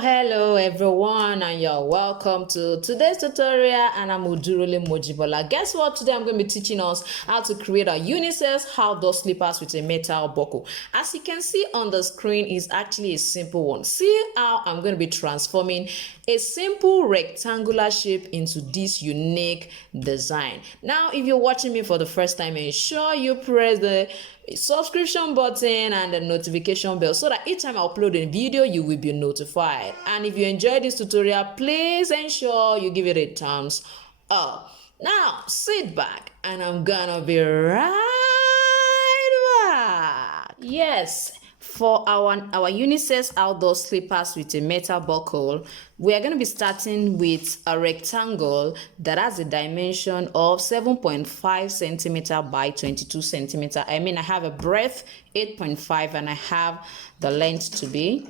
Hello everyone, and you're welcome to today's tutorial. And I'm Udurole Mojibola. Guess what? Today I'm going to be teaching us how to create a unisex outdoor slippers with a metal buckle. As you can see on the screen, is actually a simple one. See how I'm going to be transforming a simple rectangular shape into this unique design. Now, if you're watching me for the first time, ensure you press the subscription button and the notification bell so that each time I upload a video you will be notified. And if you enjoy this tutorial, please ensure you give it a thumbs up. Now sit back and I'm gonna be right back. Yes, for our unisex outdoor slippers with a metal buckle, we are going to be starting with a rectangle that has a dimension of 7.5 centimeter by 22 centimeter. I mean, I have a breadth 8.5 and I have the length to be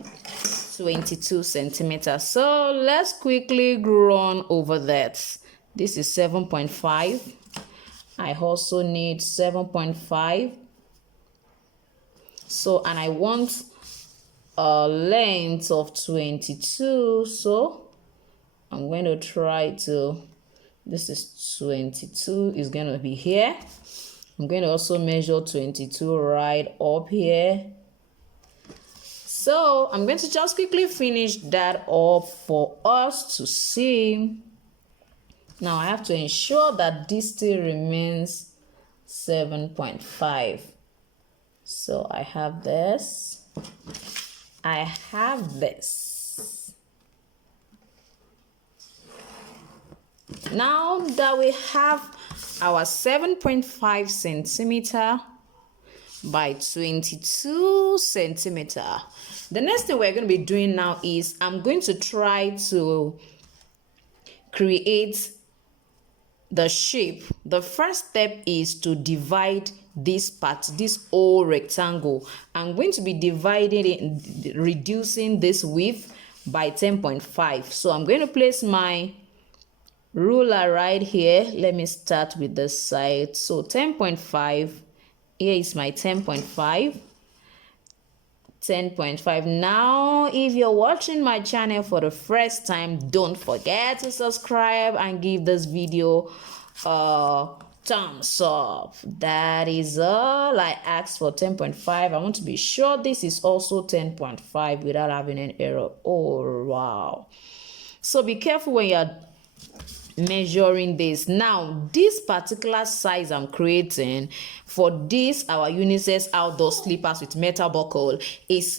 22 centimeters. So let's quickly run over that. This is 7.5. I also need 7.5. So, and I want a length of 22. So I'm going to try to, this is 22 is going to be here. I'm going to also measure 22 right up here. So I'm going to just quickly finish that up for us to see. Now I have to ensure that this still remains 7.5. So I have this. I have this. Now that we have our 7.5 centimeter by 22 centimeter, the next thing we're going to be doing now is I'm going to try to create the shape. The first step is to divide this part, this whole rectangle. I'm going to be dividing it, reducing this width by 10.5. So I'm going to place my ruler right here. Let me start with this side. So 10.5, here is my 10.5. 10.5. Now, if you're watching my channel for the first time, don't forget to subscribe and give this video a thumbs up. That is all I asked for. 10.5. I want to be sure this is also 10.5 without having an error. Oh wow. So be careful when you're measuring this. Now this particular size I'm creating for this our unisex outdoor slippers with metal buckle is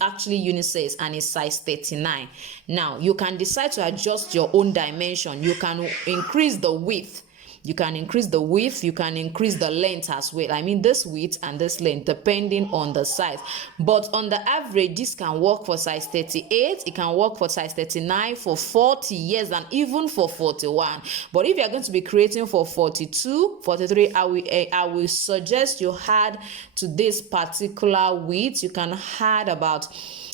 actually unisex and is size 39. Now you can decide to adjust your own dimension. You can increase the width. You can increase the width, you can increase the length as well. I mean this width and this length depending on the size. But on the average, this can work for size 38, it can work for size 39, for 40 years, and even for 41. But if you're going to be creating for 42, 43, I will suggest you add to this particular width. You can add about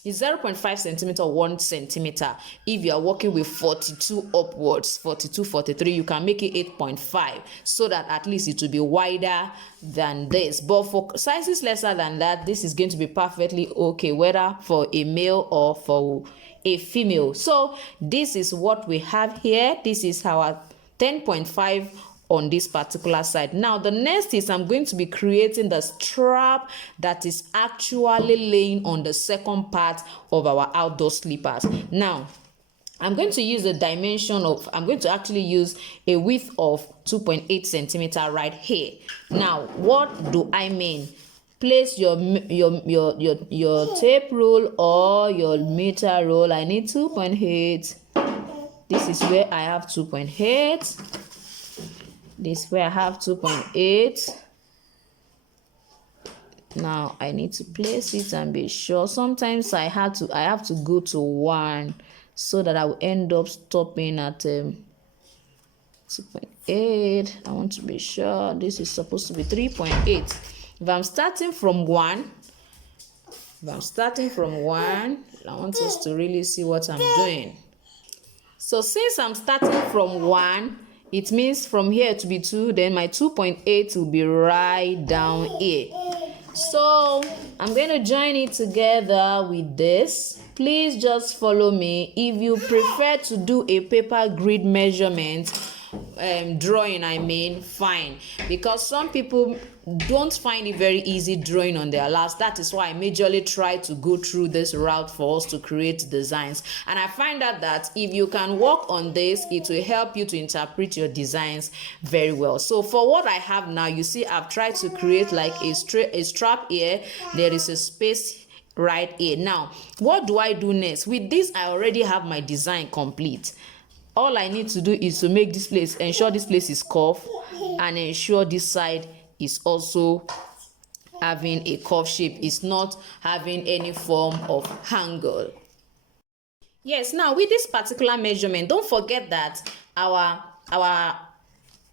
0.5 centimeter or 1 centimeter. If you are working with 42 upwards, 42, 43, you can make it 8.5 so that at least it will be wider than this. But for sizes lesser than that, this is going to be perfectly okay, whether for a male or for a female. So this is what we have here. This is our 10.5 on this particular side. Now the next is I'm going to be creating the strap that is actually laying on the second part of our outdoor slippers. Now I'm going to use a dimension of, I'm going to actually use a width of 2.8 centimeter right here. Now what do I mean? Place your tape rule or your meter rule. I need 2.8. This is where I have 2.8. This where I have 2.8. Now I need to place it and be sure. Sometimes I have to go to 1 so that I will end up stopping at 2.8. I want to be sure this is supposed to be 3.8. If I'm starting from 1, I want us to really see what I'm doing. So since I'm starting from 1, it means from here to be 2, then my 2.8 will be right down here. So I'm going to join it together with this. please just follow me. If you prefer to do a paper grid measurement drawing, I mean, fine, because some people don't find it very easy drawing on their last. That is why I majorly try to go through this route for us to create designs, and I find out that if you can work on this, it will help you to interpret your designs very well. So for what I have now, you see I've tried to create like a strap here. There is a space right here. Now what do I do next? With this, I already have my design complete. All I need to do is to make this place, ensure this place is curved, and ensure this side is also having a curved shape. It's not having any form of angle. Yes, now with this particular measurement, don't forget that our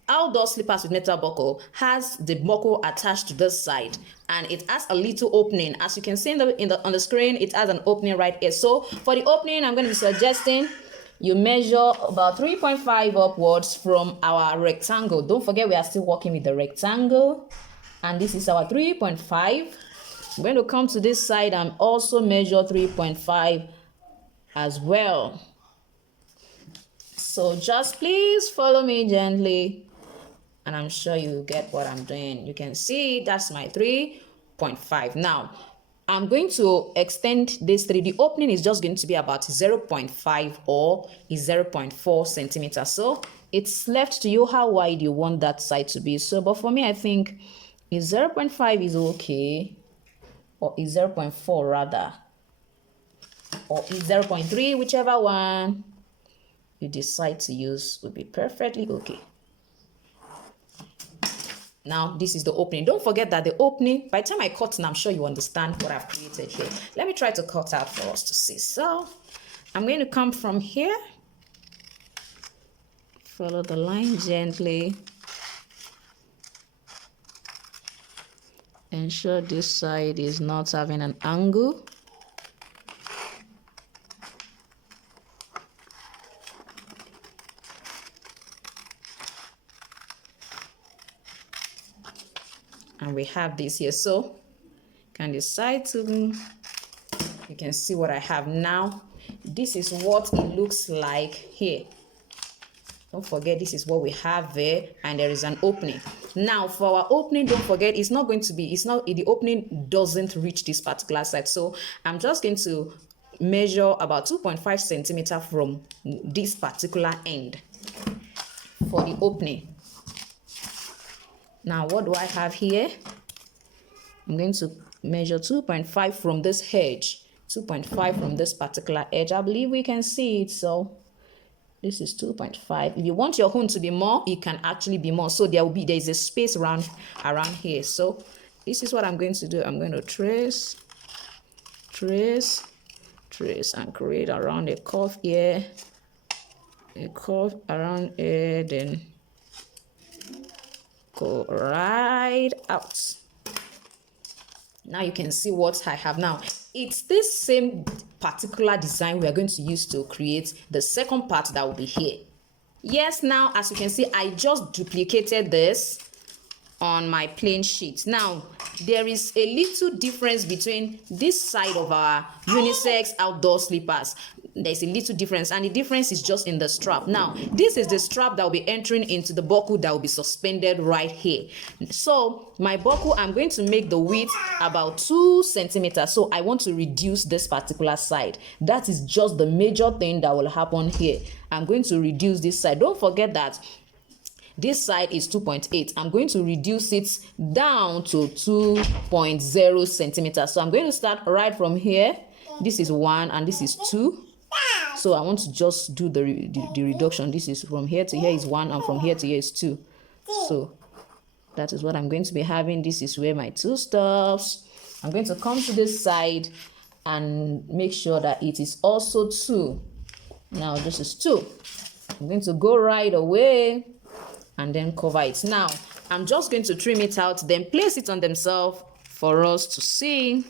outdoor slippers with metal buckle has the buckle attached to this side, and it has a little opening. As you can see on the screen, it has an opening right here. So for the opening, I'm going to be suggesting you measure about 3.5 upwards from our rectangle. Don't forget we are still working with the rectangle, and this is our 3.5. I'm going to come to this side and also measure 3.5 as well. So just please follow me gently, and I'm sure you get what I'm doing. You can see that's my 3.5. Now I'm going to extend this 3. The opening is just going to be about 0.5 or 0.4 centimeters. So it's left to you how wide you want that side to be. So, but for me, I think 0.5 is okay, or 0.4 rather, or 0.3, whichever one you decide to use would be perfectly okay. Now this is the opening. Don't forget that the opening, by the time I cut, and I'm sure you understand what I've created here. Let me try to cut out for us to see. So I'm going to come from here, follow the line gently, ensure this side is not having an angle. And we have this here, so can decide to, you can see what I have now. This is what it looks like here. Don't forget, this is what we have there, and there is an opening. Now for our opening, don't forget, it's not going to be, it's not, the opening doesn't reach this particular side. So I'm just going to measure about 2.5 centimeters from this particular end for the opening. Now what do I have here? I'm going to measure 2.5 from this edge, 2.5 from this particular edge. I believe we can see it. So this is 2.5. If you want your own to be more, it can actually be more. So there's a space around here. So this is what I'm going to do. I'm going to trace, and create around a curve here, a curve around here, then go right out. Now you can see what I have now. It's this same particular design we are going to use to create the second part that will be here. Yes, now as you can see, I just duplicated this on my plain sheet. Now there is a little difference between this side of our unisex outdoor slippers. There's a little difference, and the difference is just in the strap. Now this is the strap that will be entering into the buckle that will be suspended right here. So my buckle, I'm going to make the width about 2 centimeters. So I want to reduce this particular side. That is just the major thing that will happen here. I'm going to reduce this side. Don't forget that this side is 2.8. I'm going to reduce it down to 2.0 centimeters. So I'm going to start right from here. This is 1 and this is 2. So I want to just do the reduction. This is from here to here is 1, and from here to here is 2. So that is what I'm going to be having. This is where my 2 stops. I'm going to come to this side and make sure that it is also 2. Now this is 2. I'm going to go right away and then cover it. Now I'm just going to trim it out, then place it on themselves for us to see.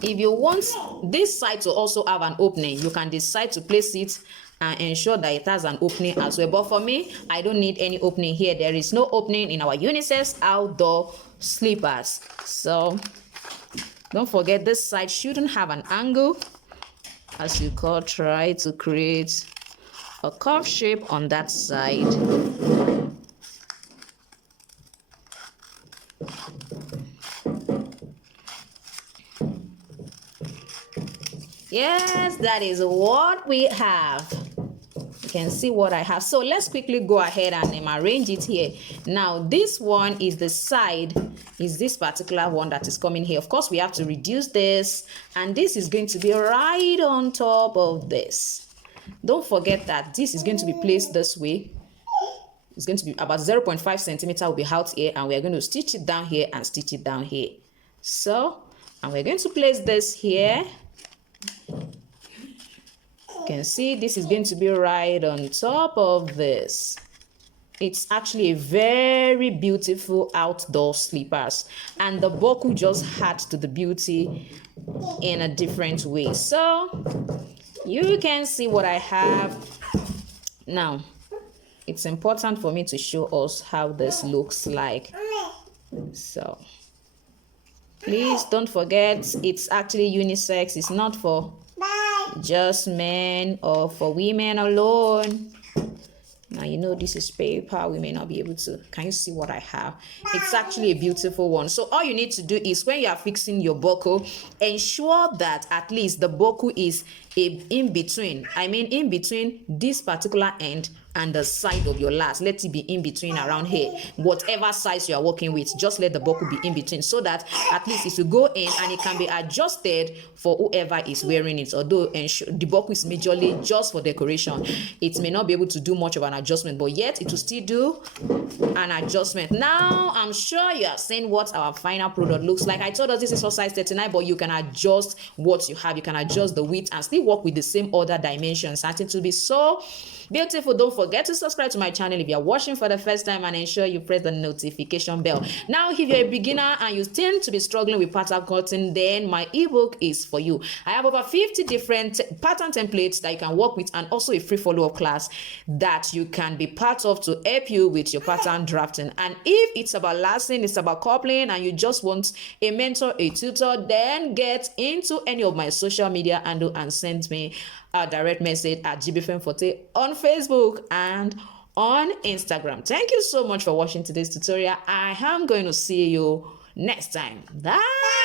If you want this side to also have an opening, you can decide to place it and ensure that it has an opening as well. But for me, I don't need any opening here. There is no opening in our Unisex outdoor slippers. So Don't forget this side shouldn't have an angle. As you try to create a curve shape on that side. Yes, that is what we have. You can see what I have. So let's quickly go ahead and arrange it here. Now this one is the side, is this particular one that is coming here. Of course we have to reduce this, and this is going to be right on top of this. Don't forget that this is going to be placed this way. It's going to be about 0.5 centimeter will be out here, and we're going to stitch it down here and stitch it down here. So, and we're going to place this here. You can see this is going to be right on top of this. It's actually a very beautiful outdoor slippers, and the buckle just adds to the beauty in a different way. So you can see what I have. Now it's important for me to show us how this looks like. So please don't forget, it's actually unisex. It's not for just men or for women alone. Now you know this is paper, we may not be able to. Can you see what I have? It's actually a beautiful one. So all you need to do is, when you are fixing your buckle, ensure that at least the buckle is in between. I mean in between this particular end and the side of your last. Let it be in between around here. Whatever size you are working with, just let the buckle be in between, so that at least it will go in and it can be adjusted for whoever is wearing it. Although the buckle is majorly just for decoration, it may not be able to do much of an adjustment, but yet it will still do an adjustment. Now I'm sure you are seeing what our final product looks like. I told us this is for size 39, but you can adjust what you have. You can adjust the width and still work with the same other dimensions, and it will be so beautiful. Don't forget to subscribe to my channel if you are watching for the first time, and ensure you press the notification bell. Now if you're a beginner and you tend to be struggling with pattern cutting, then my ebook is for you. I have over 50 different pattern templates that you can work with, and also a free follow-up class that you can be part of to help you with your pattern drafting. And if it's about lasting, it's about coupling, and you just want a mentor, a tutor, then get into any of my social media handle and send me a direct message at Jibbyfem Forte on Facebook and on Instagram. Thank you so much for watching today's tutorial. I am going to see you next time. Bye.